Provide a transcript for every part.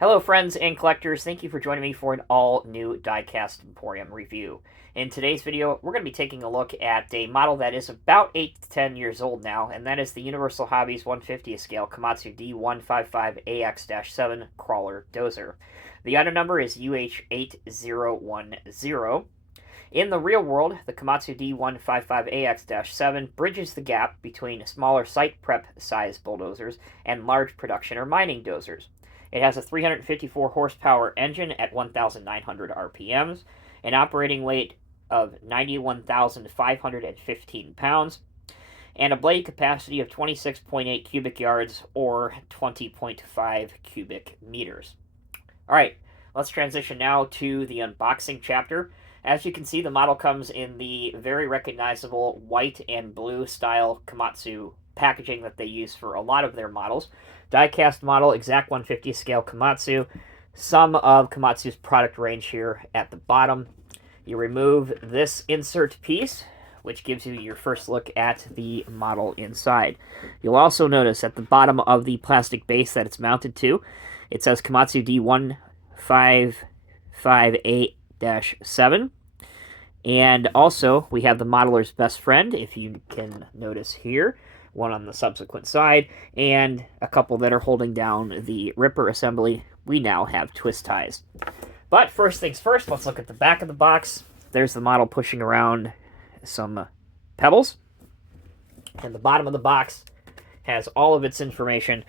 Hello, friends and collectors. Thank you for joining me for an all-new Diecast Emporium review. In today's video, we're going to be taking a look at a model that is about 8 to 10 years old now, and that is the Universal Hobbies 150th scale Komatsu D155AX-7 Crawler Dozer. The item number is UH8010. In the real world, the Komatsu D155AX-7 bridges the gap between smaller site prep size bulldozers and large production or mining dozers. It has a 354 horsepower engine at 1,900 RPMs, an operating weight of 91,515 pounds, and a blade capacity of 26.8 cubic yards or 20.5 cubic meters. All right, let's transition now to the unboxing chapter. As you can see, the model comes in the very recognizable white and blue style Komatsu packaging that they use for a lot of their models. Diecast model, exact 150 scale Komatsu. Some of Komatsu's product range here at the bottom. You remove this insert piece, which gives you your first look at the model inside. You'll also notice at the bottom of the plastic base that it's mounted to, it says Komatsu D155A-7. And also, we have the modeler's best friend, if you can notice here, one on the subsequent side, and a couple that are holding down the ripper assembly. We now have twist ties. But first things first, let's look at the back of the box. There's the model pushing around some pebbles. And the bottom of the box has all of its information.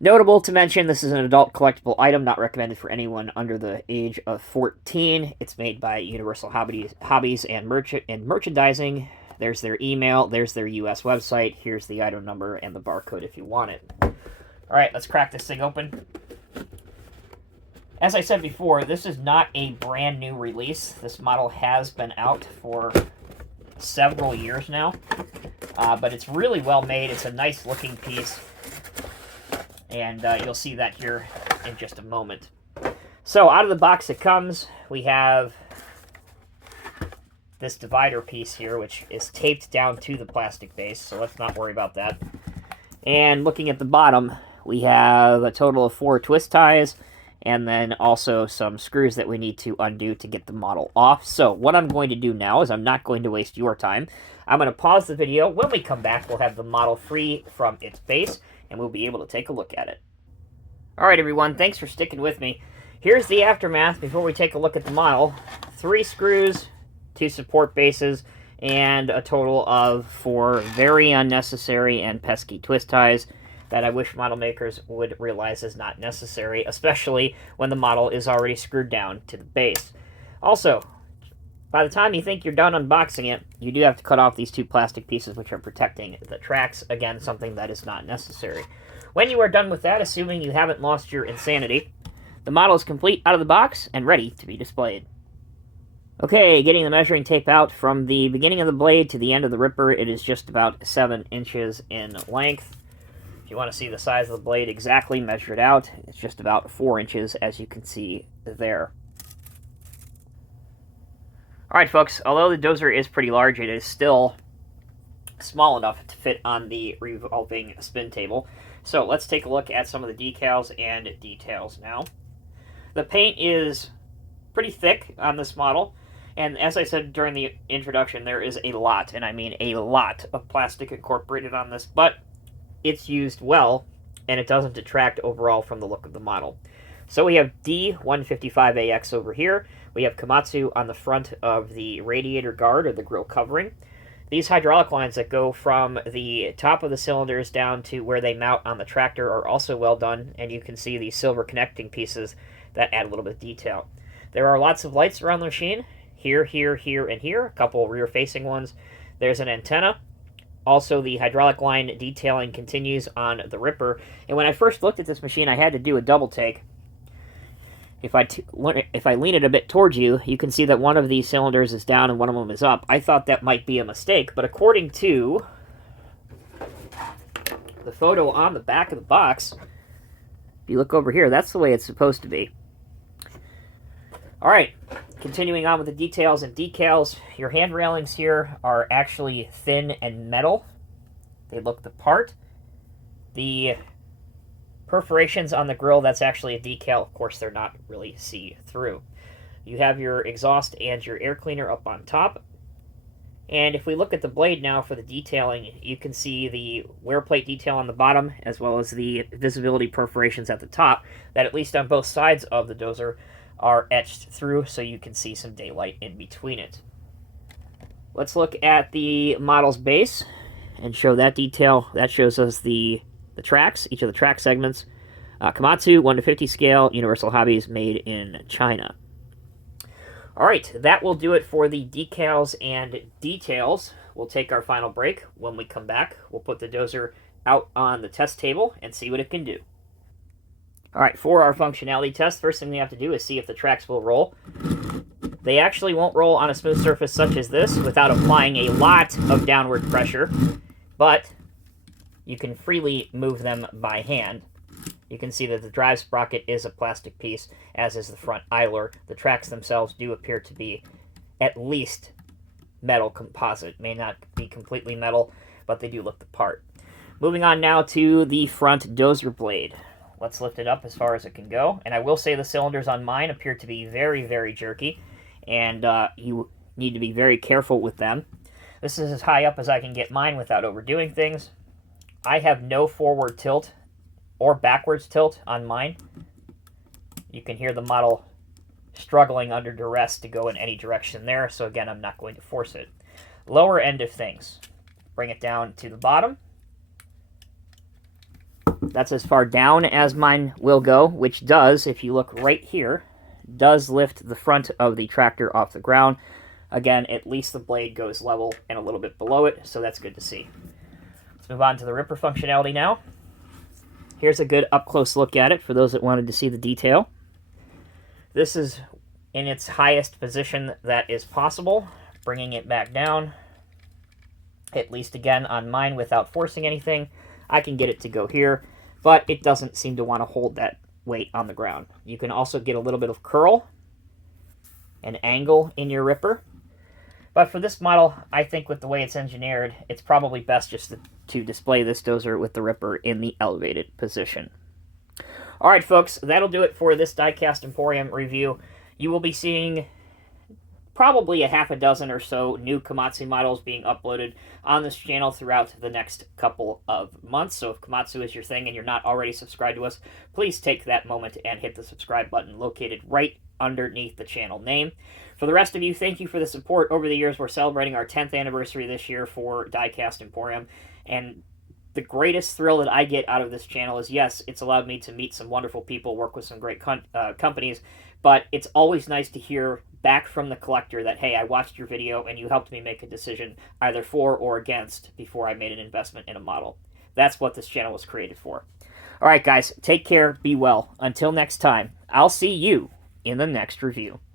Notable to mention, this is an adult collectible item, not recommended for anyone under the age of 14. It's made by Universal Hobbies and Merchandising. There's their email, there's their US website, here's the item number and the barcode if you want it. Alright, let's crack this thing open. As I said before, this is not a brand new release. This model has been out for several years now, but it's really well made. It's a nice looking piece, and you'll see that here in just a moment. So out of the box it comes. We have this divider piece here, which is taped down to the plastic base, so let's not worry about that. And looking at the bottom, we have a total of 4 twist ties, and then also some screws that we need to undo to get the model off. So what I'm going to do now is I'm not going to waste your time. I'm going to pause the video. When we come back, we'll have the model free from its base, and we'll be able to take a look at it. Alright everyone, thanks for sticking with me. Here's the aftermath before we take a look at the model. 3 screws, 2 support bases, and a total of 4 very unnecessary and pesky twist ties that I wish model makers would realize is not necessary, especially when the model is already screwed down to the base. Also, by the time you think you're done unboxing it, you do have to cut off these 2 plastic pieces which are protecting the tracks. Again, something that is not necessary. When you are done with that, assuming you haven't lost your insanity, the model is complete out of the box and ready to be displayed. Okay, getting the measuring tape out. From the beginning of the blade to the end of the ripper, it is just about 7 inches in length. If you want to see the size of the blade exactly, measure it out. It's just about 4 inches, as you can see there. Alright folks, although the dozer is pretty large, it is still small enough to fit on the revolving spin table. So let's take a look at some of the decals and details now. The paint is pretty thick on this model, and as I said during the introduction, there is a lot, and I mean a lot, of plastic incorporated on this, but it's used well, and it doesn't detract overall from the look of the model. So we have D155AX over here. We have Komatsu on the front of the radiator guard, or the grill covering. These hydraulic lines that go from the top of the cylinders down to where they mount on the tractor are also well done, and you can see these silver connecting pieces that add a little bit of detail. There are lots of lights around the machine, here, here, here, and here, a couple rear-facing ones. There's an antenna. Also, the hydraulic line detailing continues on the ripper, and when I first looked at this machine, I had to do a double take. If I lean it a bit towards you, you can see that one of these cylinders is down and one of them is up. I thought that might be a mistake, but according to the photo on the back of the box, if you look over here, that's the way it's supposed to be. Alright, continuing on with the details and decals, your hand railings here are actually thin and metal. They look the part. The perforations on the grill, that's actually a decal. Of course, they're not really see-through. You have your exhaust and your air cleaner up on top. And if we look at the blade now for the detailing, you can see the wear plate detail on the bottom, as well as the visibility perforations at the top, that at least on both sides of the Dozer are etched through, so you can see some daylight in between it. Let's look at the model's base and show that detail. That shows us the tracks, each of the track segments. Komatsu, 1:50 scale, Universal Hobbies, made in China. Alright, that will do it for the decals and details. We'll take our final break. When we come back, we'll put the Dozer out on the test table and see what it can do. Alright, for our functionality test, first thing we have to do is see if the tracks will roll. They actually won't roll on a smooth surface such as this without applying a lot of downward pressure, but you can freely move them by hand. You can see that the drive sprocket is a plastic piece, as is the front idler. The tracks themselves do appear to be at least metal composite. May not be completely metal, but they do look the part. Moving on now to the front Dozer blade. Let's lift it up as far as it can go. And I will say the cylinders on mine appear to be very, very jerky, and you need to be very careful with them. This is as high up as I can get mine without overdoing things. I have no forward tilt or backwards tilt on mine. You can hear the model struggling under duress to go in any direction there, so again, I'm not going to force it. Lower end of things. Bring it down to the bottom. That's as far down as mine will go, which does, if you look right here, does lift the front of the tractor off the ground. Again, at least the blade goes level and a little bit below it, so that's good to see. Let's move on to the ripper functionality now. Here's a good up-close look at it for those that wanted to see the detail. This is in its highest position that is possible. Bringing it back down, at least again on mine without forcing anything. I can get it to go here, but it doesn't seem to want to hold that weight on the ground. You can also get a little bit of curl and angle in your ripper. But for this model, I think with the way it's engineered, it's probably best just to display this Dozer with the ripper in the elevated position. Alright folks, that'll do it for this Diecast Emporium review. You will be seeing probably a half a dozen or so new Komatsu models being uploaded on this channel throughout the next couple of months. So if Komatsu is your thing and you're not already subscribed to us, please take that moment and hit the subscribe button located right underneath the channel name. For the rest of you, thank you for the support over the years. We're celebrating our 10th anniversary this year for Diecast Emporium, and the greatest thrill that I get out of this channel is, yes, it's allowed me to meet some wonderful people, work with some great companies, but it's always nice to hear back from the collector that, hey, I watched your video and you helped me make a decision either for or against before I made an investment in a model. That's what this channel was created for. All right, guys, take care, be well. Until next time, I'll see you in the next review.